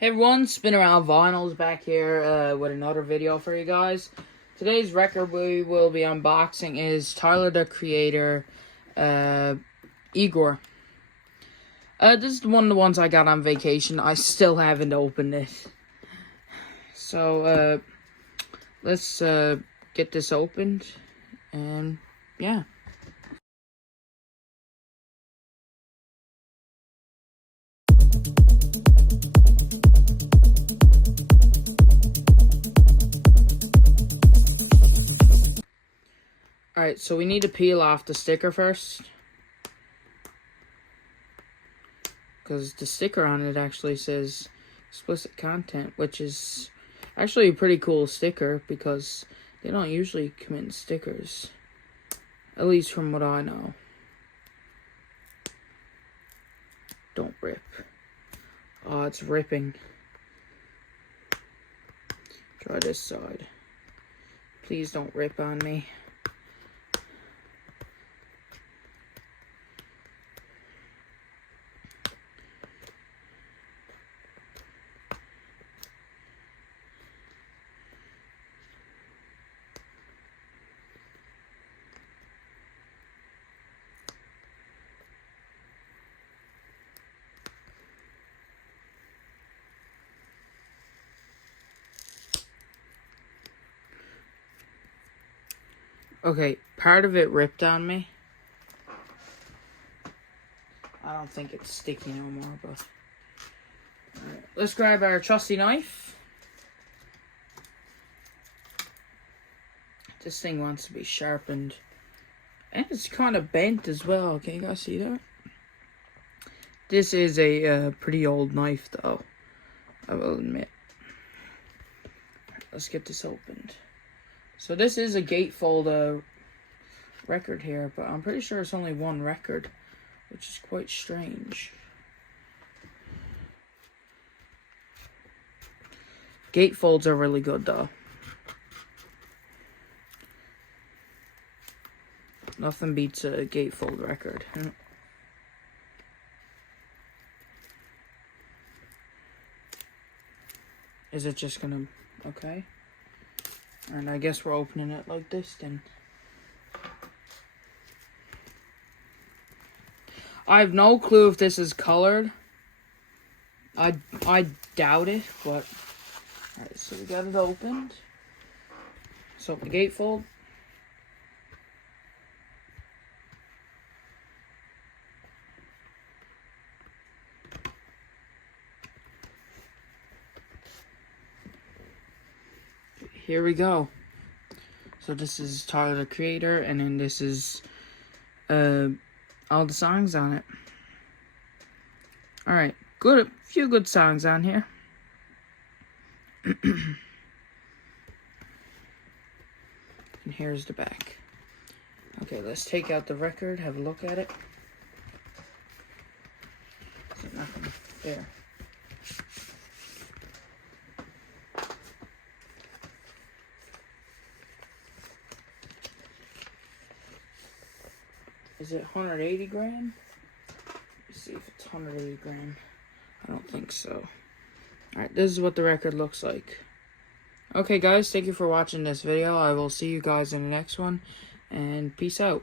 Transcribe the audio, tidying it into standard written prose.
Hey everyone, Spin Around Vinyls back here with another video for you guys. Today's record we will be unboxing is Tyler the Creator, IGOR. This is one of the ones I got on vacation. I still haven't opened it. So, let's get this opened, and yeah. Alright, so we need to peel off the sticker first. Because the sticker on it actually says explicit content, which is actually a pretty cool sticker because they don't usually come in stickers. At least from what I know. Don't rip. Oh, it's ripping. Try this side. Please don't rip on me. Okay, part of it ripped on me. I don't think it's sticky no more, but... Alright, let's grab our trusty knife. This thing wants to be sharpened. And it's kind of bent as well. Can you guys see that? This is a pretty old knife, though. I will admit. Let's get this opened. So this is a gatefold record here, but I'm pretty sure it's only one record, which is quite strange. Gatefolds are really good, though. Nothing beats a gatefold record. Is it just gonna... Okay. And I guess we're opening it like this then. I have no clue if this is colored. I doubt it, but... Alright, so we got it opened. So the gatefold. Here we go. So this is Tyler the Creator, and then this is all the songs on it. Alright, a few good songs on here. And here's the back. Okay, let's take out the record, have a look at it. Is it nothing? There. Is it 180 gram? Let's see if it's 180 gram. I don't think so. Alright, this is what the record looks like. Okay guys, thank you for watching this video. I will see you guys in the next one. And peace out.